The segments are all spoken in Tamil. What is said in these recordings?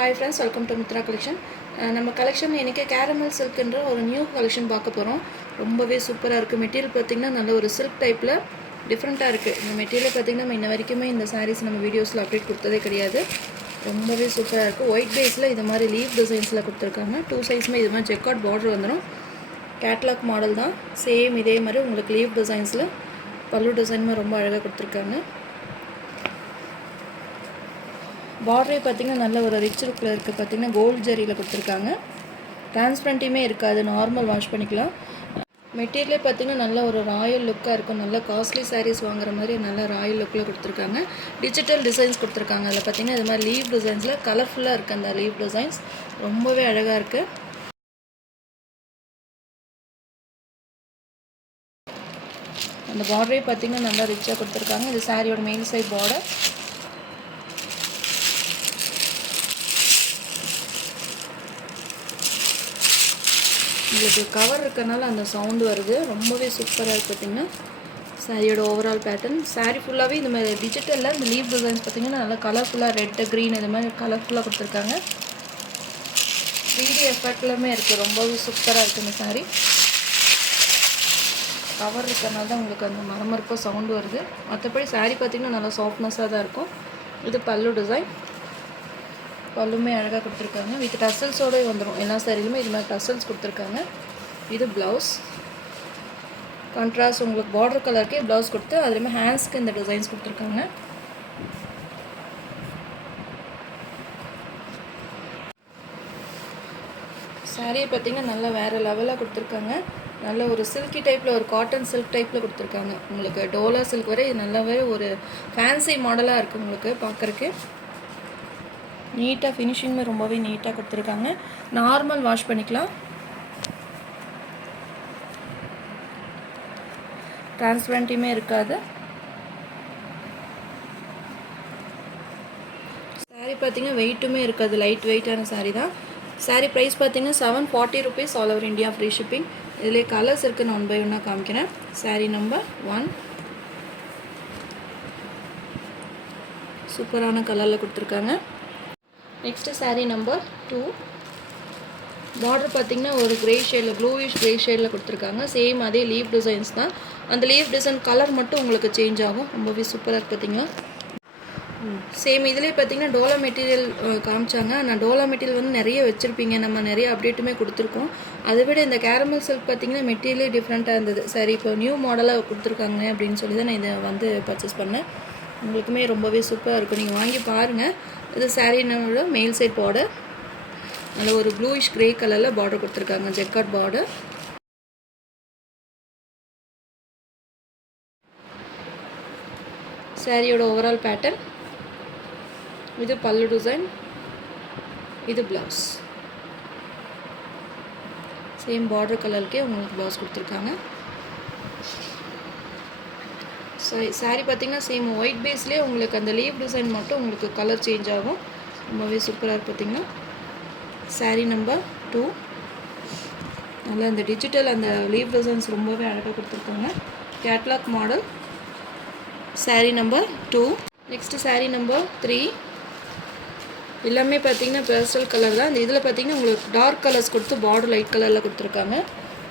Hi friends, welcome to Mitra collection. நம்ம கலெக்ஷன் இன்றைக்கி கேரமல் சில்க்ன்ற ஒரு நியூ கலெக்ஷன் பார்க்க போகிறோம். ரொம்பவே சூப்பராக இருக்குது. மெட்டீரியல் பார்த்திங்கன்னா நல்ல ஒரு சில்க் டைப்பில் டிஃப்ரெண்ட்டாக இருக்குது. இந்த மெட்டீரியல் பார்த்திங்கன்னா நம்ம இன்ன வரைக்குமே இந்த சாரீஸ் நம்ம வீடியோஸில் அப்டேட் கொடுத்ததே கிடையாது. ரொம்பவே சூப்பராக இருக்குது. ஒயிட் பேஸில் இது மாதிரி லீவ் டிசைன்ஸில் கொடுத்துருக்காங்க. 2 சைஸுமே இது மாதிரி ஜெக்கார்ட் பார்டர் வந்துடும். கேட்லாக் மாடல் தான். சேம் இதே மாதிரி உங்களுக்கு லீவ் டிசைன்ஸில் பல்லு டிசைனுமே ரொம்ப அழகாக கொடுத்துருக்காங்க. பார்டரே பார்த்திங்கன்னா நல்ல ஒரு ரிச் லுக்கில் இருக்குது. பார்த்திங்கன்னா கோல்டு ஜரியில் கொடுத்துருக்காங்க. டிரான்ஸ்பரண்ட்டுமே இருக்காது, நார்மல் வாஷ் பண்ணிக்கலாம். மெட்டீரியலே பார்த்திங்கன்னா நல்ல ஒரு ராயல் லுக்காக இருக்கும். நல்ல காஸ்ட்லி சாரீஸ் வாங்குற மாதிரி நல்ல ராயல் லுக்கில் கொடுத்துருக்காங்க. டிஜிட்டல் டிசைன்ஸ் கொடுத்துருக்காங்க. அதில் பார்த்திங்கன்னா இது மாதிரி லீவ் டிசைன்ஸில் கலர்ஃபுல்லாக இருக்குது. அந்த லீவ் டிசைன்ஸ் ரொம்பவே அழகாக இருக்குது. அந்த பார்டரே பார்த்திங்கன்னா நல்லா ரிச்சாக கொடுத்துருக்காங்க. இது சாரியோட மெயின் சைட் பார்டர். உங்களுக்கு கவர் இருக்கனால அந்த சவுண்டு வருது. ரொம்பவே சூப்பராக இருக்குது. பார்த்திங்கன்னா சாரியோட ஓவரால் பேட்டர்ன். சாரீ ஃபுல்லாகவே இந்த மாதிரி டிஜிட்டலில் இந்த லீவ் டிசைன்ஸ் பார்த்திங்கன்னா நல்லா கலர்ஃபுல்லாக ரெட்டு க்ரீன் இது மாதிரி கலர்ஃபுல்லாக கொடுத்துருக்காங்க. 3D எஃபெக்ட்லுமே இருக்குது. ரொம்பவே சூப்பராக இருக்குது இந்த சாரீ. கவர் இருக்கனால தான் உங்களுக்கு அந்த மரமரப்பாக சவுண்டு வருது. மற்றபடி சாரீ பார்த்திங்கன்னா நல்லா சாஃப்ட்னஸாக தான் இருக்கும். இது பல்லு டிசைன். பல்லுமே அழகாக கொடுத்துருக்காங்க. வித் டசல்ஸோடு வந்துடும். எல்லா சாரிலுமே இது மாதிரி டசல்ஸ் கொடுத்துருக்காங்க. இது ப்ளவுஸ். கான்ட்ராஸ்ட் உங்களுக்கு பார்டர் கலருக்கே ப்ளவுஸ் கொடுத்து அதுலேயுமே ஹேண்ட்ஸ்க்கு இந்த டிசைன்ஸ் கொடுத்துருக்காங்க. சாரியை பார்த்திங்கன்னா நல்லா வேறு லெவலாக கொடுத்துருக்காங்க. நல்ல ஒரு சில்கி டைப்பில் ஒரு காட்டன் சில்க் டைப்பில் கொடுத்துருக்காங்க. உங்களுக்கு டோலா சில்க் வரை நல்லாவே ஒரு ஃபேன்சி மாடலாக இருக்குது உங்களுக்கு பார்க்குறக்கு. நீட்டாக ஃபினிஷிங்குமே ரொம்பவே நீட்டாக கொடுத்துருக்காங்க. நார்மல் வாஷ் பண்ணிக்கலாம். டிரான்ஸ்பரண்ட்டுமே இருக்காது. சாரீ பார்த்திங்கன்னா வெயிட்டுமே இருக்காது. லைட் வெயிட்டான சாரீ தான். சாரீ ப்ரைஸ் பார்த்திங்கன்னா 740 rupees all over India free shipping. இதிலே கலர்ஸ் இருக்குது. நான் 1 by 1 காமிக்கிறேன். சாரீ நம்பர் 1 சூப்பரான கலரில் கொடுத்துருக்காங்க. Next sari number 2. பார்டர் பார்த்திங்கன்னா ஒரு க்ரே ஷேடில் ப்ளூவிஷ் க்ரே ஷேடில் கொடுத்துருக்காங்க. சேம் அதே லீவ் டிசைன்ஸ் தான். அந்த லீவ் டிசைன் கலர் மட்டும் உங்களுக்கு சேஞ்ச் ஆகும். ரொம்பவே சூப்பராக இருக்குது. பார்த்திங்கன்னா சேம் இதிலே பார்த்திங்கன்னா டோலா மெட்டீரியல் காமிச்சாங்க. ஆனால் டோலா மெட்டீரியல் வந்து நிறைய வச்சுருப்பீங்க. நம்ம நிறைய அப்டேட்டுமே கொடுத்துருக்கோம். அதை விட இந்த கேரமல் சில்க் பார்த்திங்கன்னா மெட்டீரியலே டிஃப்ரெண்ட்டாக இருந்தது. சரி இப்போ நியூ மாடலாக கொடுத்துருக்காங்க அப்படின்னு சொல்லி தான் நான் இதை வந்து பர்ச்சேஸ் பண்ணேன். உங்களுக்குமே ரொம்பவே சூப்பராக இருக்கும். நீங்கள் வாங்கி பாருங்கள். இது சாரீ நம்மளோட மெயில் சைட் பார்டர். நல்ல ஒரு ப்ளூயிஷ் க்ரே கலரில் பார்டர் கொடுத்துருக்காங்க. Jacquard border. சாரியோட ஓவரால் பேட்டர்ன். இது பல்லு டிசைன். இது ப்ளவுஸ். சேம் பார்டர் கலருக்கே உங்களுக்கு ப்ளவுஸ் கொடுத்துருக்காங்க. சாரீ பார்த்திங்கன்னா சேம் ஒயிட் பேஸ்லேயே உங்களுக்கு அந்த லீவ் டிசைன் மட்டும் உங்களுக்கு கலர் சேஞ்ச் ஆகும். ரொம்பவே சூப்பராக இருக்குது. பார்த்திங்கன்னா சாரீ நம்பர் 2 நல்லா அந்த டிஜிட்டல் அந்த லீவ் டிசைன்ஸ் ரொம்பவே அழகாக கொடுத்துருக்காங்க. Catalogue model. Sari number 2. Next sari number 3. எல்லாமே பார்த்திங்கன்னா பேஸ்டல் கலர் தான். இந்த இதில் பார்த்திங்கன்னா உங்களுக்கு டார்க் கலர்ஸ் கொடுத்து பார்டர் லைட் கலரில் கொடுத்துருக்காங்க.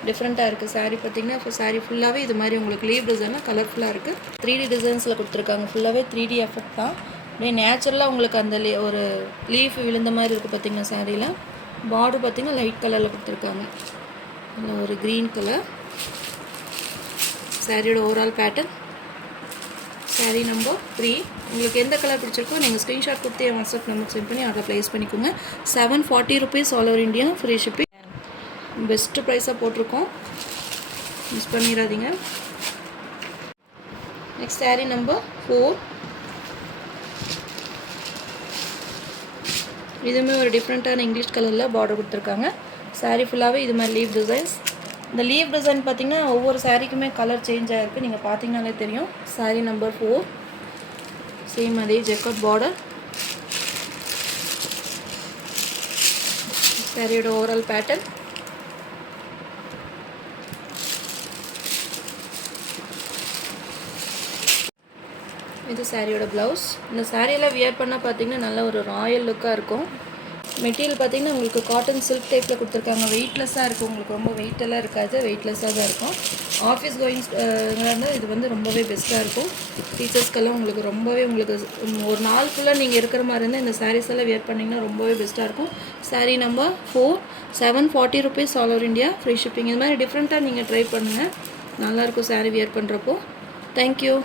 டிஃப்ரெண்ட்டாக இருக்குது. சாரீ பார்த்திங்கன்னா இப்போ சாரீ ஃபுல்லாகவே இது மாதிரி உங்களுக்கு லீவ் டிசைனாக கலர்ஃபுல்லாக இருக்குது. 3D டிசைன்ஸில் கொடுத்துருக்காங்க. ஃபுல்லாகவே 3D எஃபெக்ட் தான். அப்படியே நேச்சுரலாக உங்களுக்கு அந்த ஒரு லீஃப் விழுந்த மாதிரி இருக்குது. பார்த்திங்கன்னா சாரியில் பார்டர் பார்த்திங்கன்னா லைட் கலரில் கொடுத்துருக்காங்க. நல்ல ஒரு க்ரீன் கலர். சாரியோட ஓவரால் பேட்டர்ன். சாரீ நம்பர் 3. உங்களுக்கு எந்த கலர் பிடிச்சிருக்கோ நீங்கள் ஸ்க்ரீன்ஷாட் கொடுத்து என் வாட்ஸ்அப் நம்பர் சென்ட் பண்ணி ஆர்டர் ப்ளேஸ் பண்ணிக்கோங்க. 740 rupees all over India free shipping. Best ப்ரைஸாக போட்டிருக்கோம். மிஸ் பண்ணிடாதீங்க. Next sari number 4. இதுவுமே ஒரு டிஃப்ரெண்ட்டான இங்கிலீஷ் கலரில் பார்டர் கொடுத்துருக்காங்க. சாரீ ஃபுல்லாகவே இது மாதிரி லீவ் டிசைன்ஸ். இந்த லீவ் டிசைன் பார்த்திங்கன்னா ஒவ்வொரு சாரீக்குமே கலர் சேஞ்ச் ஆகிருக்கு. நீங்கள் பார்த்தீங்கனாலே தெரியும். சாரீ நம்பர் 4 சேம் அதே ஜெக்கார்ட் பார்டர். சாரியோட ஓவரால் பேட்டர்ன். இது சாரியோட ப்ளவுஸ். இந்த சாரியெல்லாம் வியர் பண்ணால் பார்த்தீங்கன்னா நல்ல ஒரு ராயல் லுக்காக இருக்கும். மெட்டீரியல் பார்த்திங்கன்னா உங்களுக்கு காட்டன் சில்க் டைப்பில் கொடுத்துருக்காங்க. வெயிட்லெஸ்ஸாக இருக்குது, உங்களுக்கு ரொம்ப வெயிட்டெல்லாம் இருக்காது, வெயிட்லெஸ்ஸாக தான் இருக்கும். ஆஃபீஸ் கோயிங்ஸ் இருந்தால் இது வந்து ரொம்பவே பெஸ்ட்டாக இருக்கும். டீச்சர்ஸ்க்கெல்லாம் உங்களுக்கு ரொம்பவே உங்களுக்கு ஒரு நாள் ஃபுல்லாக நீங்கள் இருக்கிற மாதிரி இருந்தால் இந்த சாரீஸ் எல்லாம் வியர் பண்ணிங்கன்னா ரொம்பவே பெஸ்ட்டாக இருக்கும். Sari number 4, 740 rupees all over India, free shipping. இது மாதிரி டிஃப்ரெண்ட்டாக நீங்கள் ட்ரை பண்ணுங்கள், நல்லாயிருக்கும் சாரீ வியர் பண்ணுறப்போ. தேங்க்யூ.